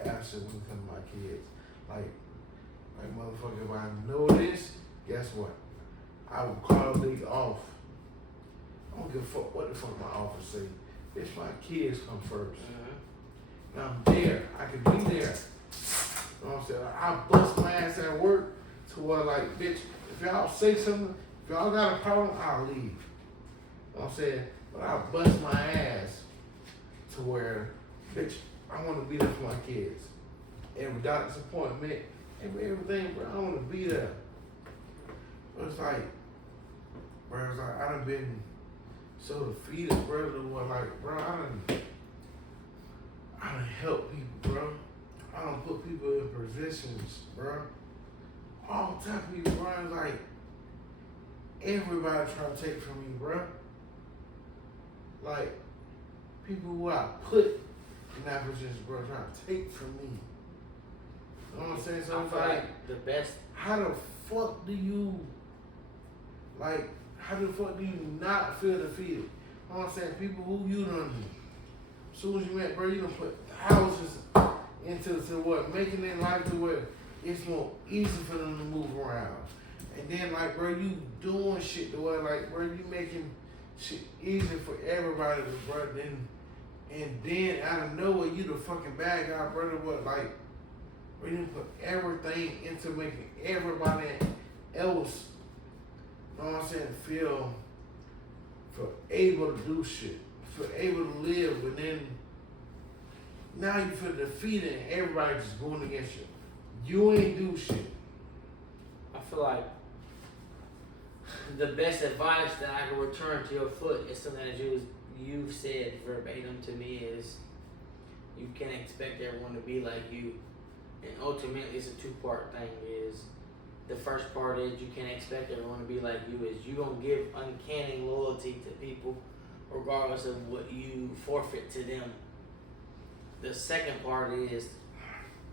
absent when it comes to my kids. Like motherfucker, if I know this, guess what? I will call the off. I don't give a fuck what the fuck my office say. Bitch, my kids come first. Mm-hmm. And I'm there. I can be there. You know what I'm saying? Like, I bust my ass at work to where, like, bitch, if y'all say something, if y'all got a problem, I'll leave. You know what I'm saying? But I bust my ass to where, bitch, I want to be there for my kids. Every doctor's appointment, everything, bro, I want to be there. But it's like, bro, it's like, I done been so defeated, bro, to what, like, bro, I done help people, bro. I done put people in positions, bro. All type of people, bro. It's like, everybody trying to take from me, bro. Like, people who I put in that position, bro, trying to take from me. You know what I'm saying? So it's like, the best. How the fuck do you not feel defeated? You know what I'm saying? People who you done, as soon as you met, bro, you done put thousands into what, making their life to where it's more easy for them to move around. And then, like, bro, you doing shit to where, like, bro, you making shit easy for everybody, bro. And then out of nowhere, you the fucking bad guy, brother. What, like, we didn't put everything into making everybody else, you know what I'm saying, feel able to do shit, feel able to live, but then now you feel defeated and everybody just going against you. You ain't do shit. I feel like the best advice that I can return to your foot is something that you've said verbatim to me is you can't expect everyone to be like you. And ultimately, it's a two-part thing. Is the first part is you can't expect everyone to be like you. Is you gonna give uncanny loyalty to people, regardless of what you forfeit to them. The second part is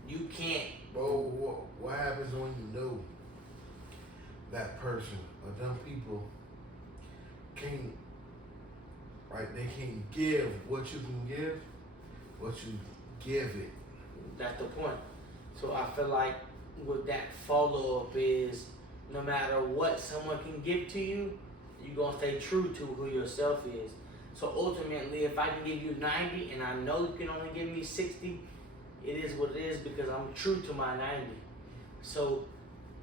you can't. Bro, what happens when you know that person or them people can't, like, they can't give what you can give, what you give it. That's the point. So I feel like with that follow-up is no matter what someone can give to you, you're going to stay true to who yourself is. So ultimately, if I can give you 90 and I know you can only give me 60, it is what it is because I'm true to my 90. So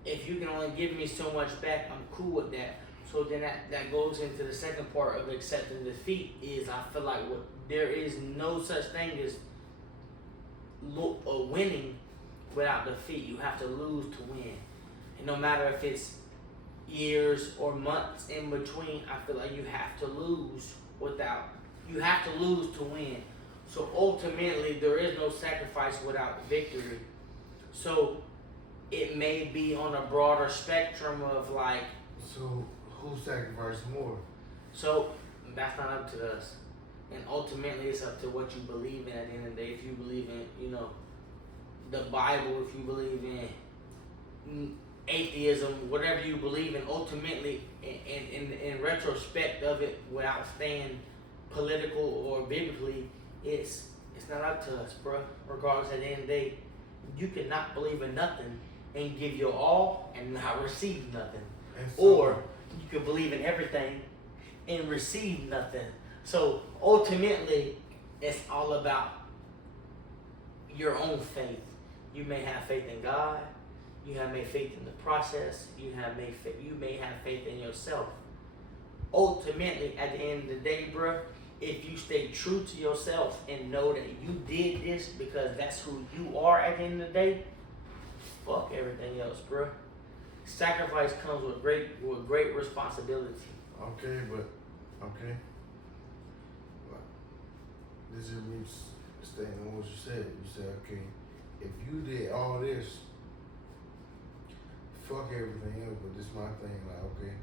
if you can only give me so much back, I'm cool with that. So then that goes into the second part of accepting defeat is I feel like there is no such thing as winning without defeat. You have to lose to win. And no matter if it's years or months in between, I feel like you have to lose to win. So ultimately, there is no sacrifice without victory. So it may be on a broader spectrum of like. So who sacrificed more? So that's not up to us. And ultimately, it's up to what you believe in at the end of the day. If you believe in, the Bible, if you believe in atheism, whatever you believe in, ultimately, in retrospect of it, without staying political or biblically, it's not up to us, bro. Regardless, at the end of the day, you cannot believe in nothing and give your all and not receive nothing. Or you can believe in everything and receive nothing. So ultimately, it's all about your own faith. You may have faith in God. You have made faith in the process. You may have faith in yourself. Ultimately, at the end of the day, bro, if you stay true to yourself and know that you did this because that's who you are at the end of the day, fuck everything else, bro. Sacrifice comes with great responsibility. Okay, but okay. This is me stating what you said. You said, okay, if you did all this, fuck everything else, but this is my thing, like, okay,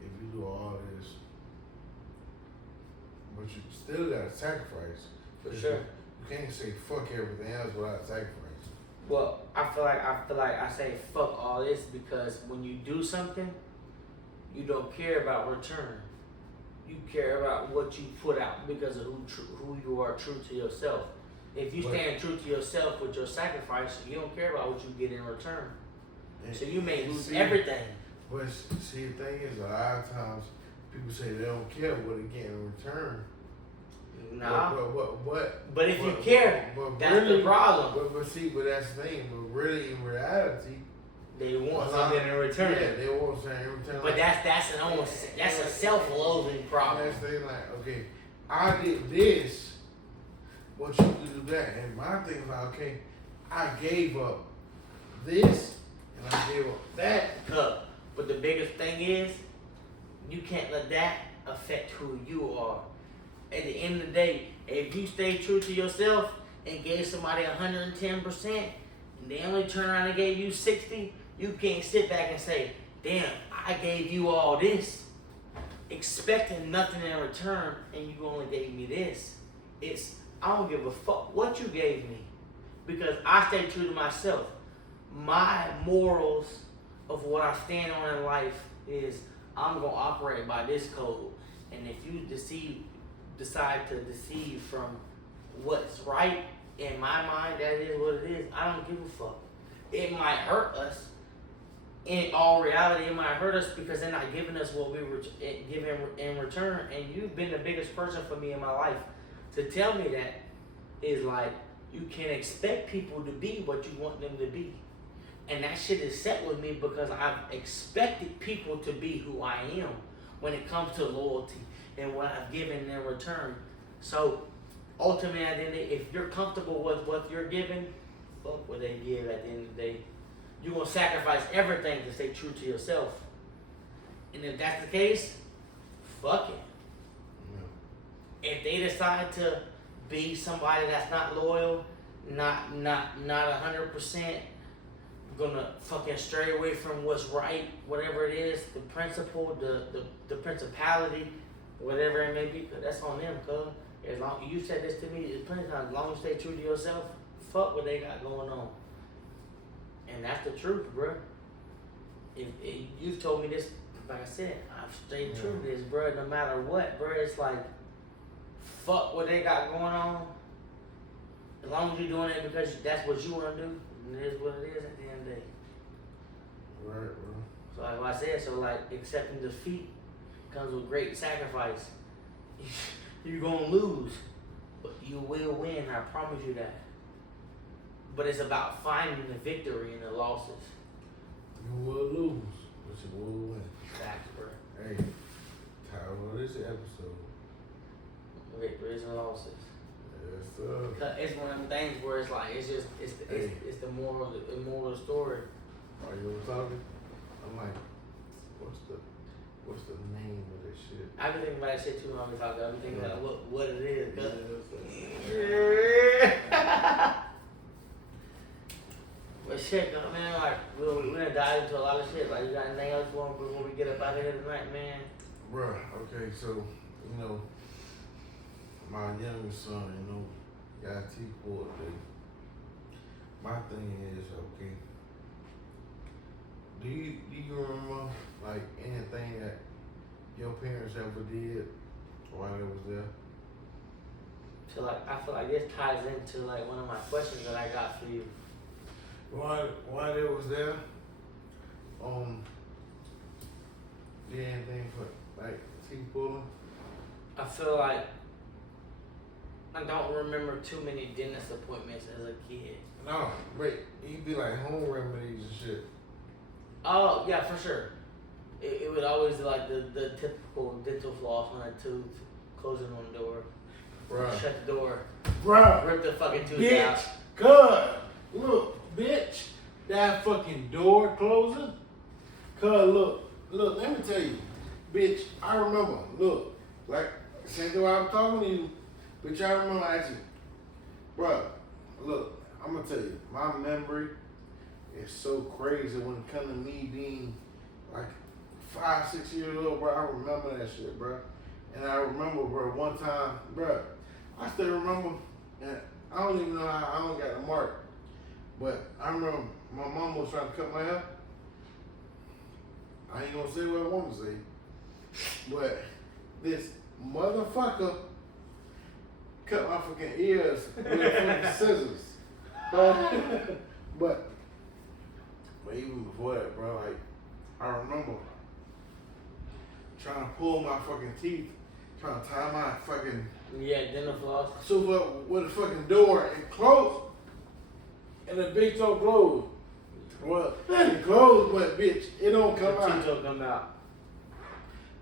if you do all this, but you still gotta sacrifice. For sure. You can't say fuck everything else without sacrifice. Well, I feel like I say fuck all this because when you do something, you don't care about return. You care about what you put out because of who you are true to yourself. If you stand true to yourself with your sacrifice, you don't care about what you get in return. So you may lose everything. But see, the thing is, a lot of times people say they don't care what they get in return. Nah. But if you care, that's really, the problem. But that's the thing. But really, in reality, they want something in return. Yeah, they want something in return. But that's a self-loathing problem. That's the thing. Like, okay, I did this, but you can do that. And my thing is like, okay, I gave up this, and I gave up that. But the biggest thing is, you can't let that affect who you are. At the end of the day, if you stay true to yourself and gave somebody 110%, and they only turn around and gave you 60, you can't sit back and say, damn, I gave you all this, expecting nothing in return, and you only gave me this. I don't give a fuck what you gave me, because I stay true to myself. My morals of what I stand on in life is I'm going to operate by this code. And if you decide to deceive from what's right, in my mind, that is what it is. I don't give a fuck. It might hurt us. In all reality, it might hurt us because they're not giving us what we were giving in return. And you've been the biggest person for me in my life. To tell me that is like, you can't expect people to be what you want them to be. And that shit is set with me because I've expected people to be who I am when it comes to loyalty and what I've given in return. So ultimately, at the end of the day, if you're comfortable with what you're giving, fuck what they give at the end of the day. You're going to sacrifice everything to stay true to yourself. And if that's the case, fuck it. Yeah. If they decide to be somebody that's not loyal, not 100%, gonna fucking stray away from what's right, whatever it is, the principle, the principality, whatever it may be, cause that's on them, cuz. As long you said this to me plenty of times, as long as you stay true to yourself, fuck what they got going on. And that's the truth, bro. If you've told me this, like I said, I've stayed true to this, bro, no matter what, bro. It's like, fuck what they got going on. As long as you're doing it because that's what you want to do, and it is what it is at the end of the day. Right, bro. So like I said, accepting defeat comes with great sacrifice. You're gonna lose, but you will win, I promise you that. But it's about finding the victory in the losses. You will lose, but you will win. Facts, bro. Hey, title of this episode. Victories and losses. Yes, sir. Cause it's one of them things where it's like, it's the moral of the story. Are you talking? I'm like, what's the name of this shit? I've been thinking about that shit too long. I've been thinking about what it is. Yeah. But shit, man, like we're gonna dive into a lot of shit. Like, you got anything else before we get up out of here tonight, man? Bruh, okay, so my youngest son, got T-Port day. My thing is, okay, do you remember like anything that your parents ever did while they was there? So like, I feel like this ties into like one of my questions that I got for you. While they was there, did anything for like teeth pulling? I feel like I don't remember too many dentist appointments as a kid. No, wait, you'd be like home remedies and shit. Oh yeah, for sure. It would always be like the typical dental floss on a tooth, closing on the door, Bruh. shut the door, Bruh. rip the fucking tooth Bitch. out. Cuz. Look, bitch. That fucking door closing. Cuz, look, let me tell you. Bitch, I remember, look, like, same thing I was talking to you, bitch, I remember asking, bruh, look, I'm gonna tell you, my memory is so crazy when it comes to me being like 5, 6 years old, bro. I remember that shit, bro. And I remember, bro, one time, bro, I still remember, and I don't even know how I don't got the mark, but I remember my mom was trying to cut my hair. I ain't gonna say what I want to say, but this motherfucker cut my fucking ears with fucking scissors. But even before that, bro, like, I remember trying to pull my fucking teeth, trying to tie my fucking Yeah, dental floss. tooth up with a fucking door and close, and the big toe closed. Well, it closed, but bitch, it don't come The out. teeth don't come out.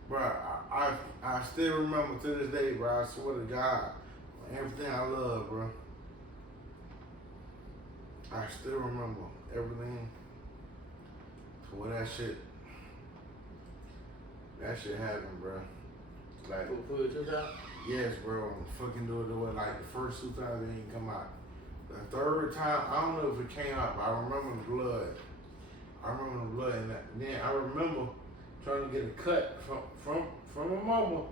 Bro, I still remember to this day, bro. I swear to God, everything I love, bro. I still remember everything to where that shit happened, bro. Like, Pull your tooth out? yes, bro. Fucking do it. Like, the first 2 times it didn't come out. The third time, I don't know if it came out, but I remember the blood. And then I remember trying to get a cut from my mama,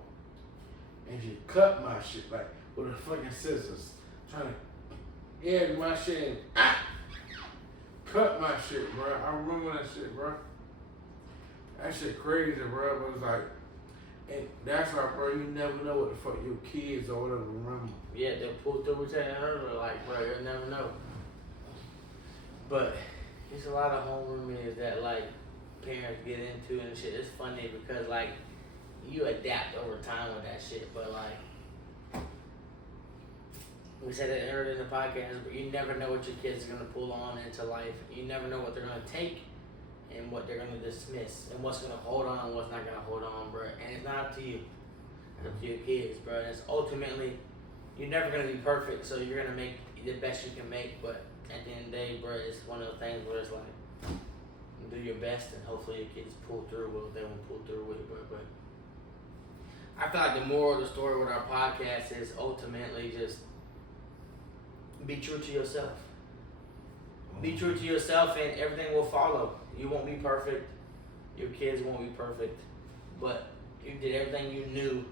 and she cut my shit like with her fucking scissors, trying to edge my shit and cut my shit, bro. I remember that shit, bro. That shit crazy, bro. But it's like, and that's why, bro, you never know what the fuck your kids or whatever remember. Yeah, they'll pull through with that earlier, like, bro, you'll never know. But there's a lot of home remedies that, like, parents get into and shit. It's funny because, like, you adapt over time with that shit, but, like, we said it earlier in the podcast, but you never know what your kids are going to pull on into life. You never know what they're going to take and what they're going to dismiss and what's going to hold on and what's not going to hold on, bro. And it's not up to you. It's up to your kids, bro. And it's ultimately, you're never going to be perfect, so you're going to make the best you can make, but at the end of the day, bro, it's one of the things where it's like, do your best and hopefully your kids pull through what they want to pull through with, bro. But I feel like the moral of the story with our podcast is ultimately just be true to yourself. Be true to yourself and everything will follow. You won't be perfect. Your kids won't be perfect. But you did everything you knew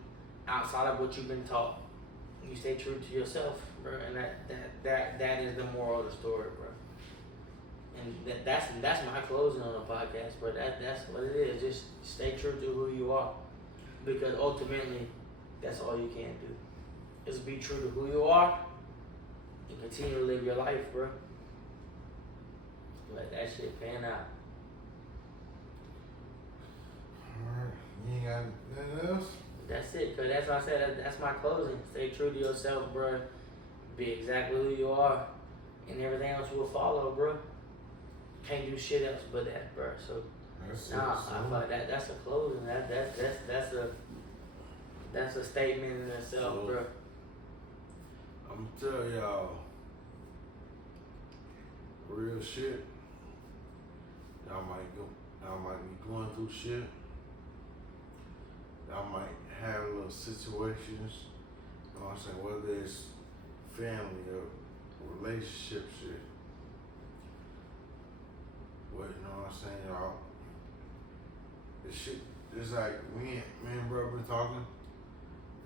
outside of what you've been taught. You stay true to yourself, bro, and that is the moral of the story, bro. And that's my closing on the podcast, bro. That's what it is. Just stay true to who you are, because ultimately, that's all you can do. Is be true to who you are and continue to live your life, bro. Let that shit pan out. Alright, you ain't got nothing else? That's it, cause that's what I said. That's my closing. Stay true to yourself, bro. Be exactly who you are, and everything else will follow, bro. Can't do shit else but that, bro. So That's nah, I feel like that's a closing. That's a statement in itself, So, bro. I'm gonna tell y'all real shit. Y'all might be going through shit. Y'all might have little situations, you know what I'm saying, whether it's family or relationship shit. But you know what I'm saying, y'all, this shit, it's like me and bro been talking,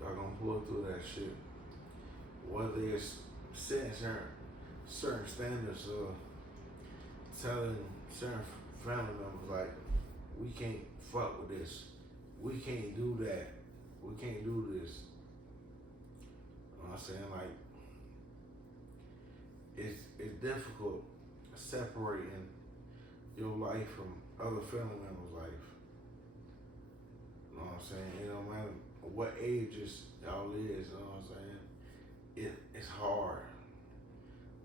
y'all gonna pull through that shit. Whether it's setting certain standards or telling certain family members like, we can't fuck with this. We can't do that. We can't do this. You know what I'm saying? Like, it's difficult separating your life from other family members' life. You know what I'm saying? It don't matter what ages y'all is, you know what I'm saying? It's hard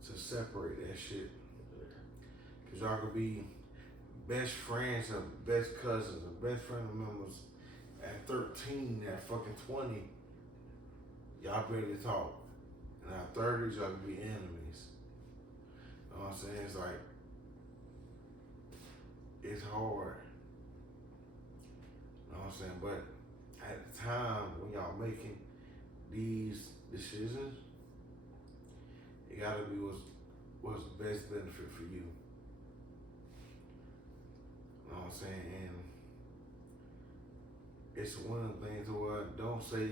to separate that shit. Cause y'all could be best friends or best cousins or best family members at 13, at fucking 20, y'all barely talk. In our 30s, y'all could be enemies. You know what I'm saying? It's like, it's hard. You know what I'm saying? But at the time when y'all making these decisions, it gotta be what's the best benefit for you. You know what I'm saying? And it's one of the things where don't say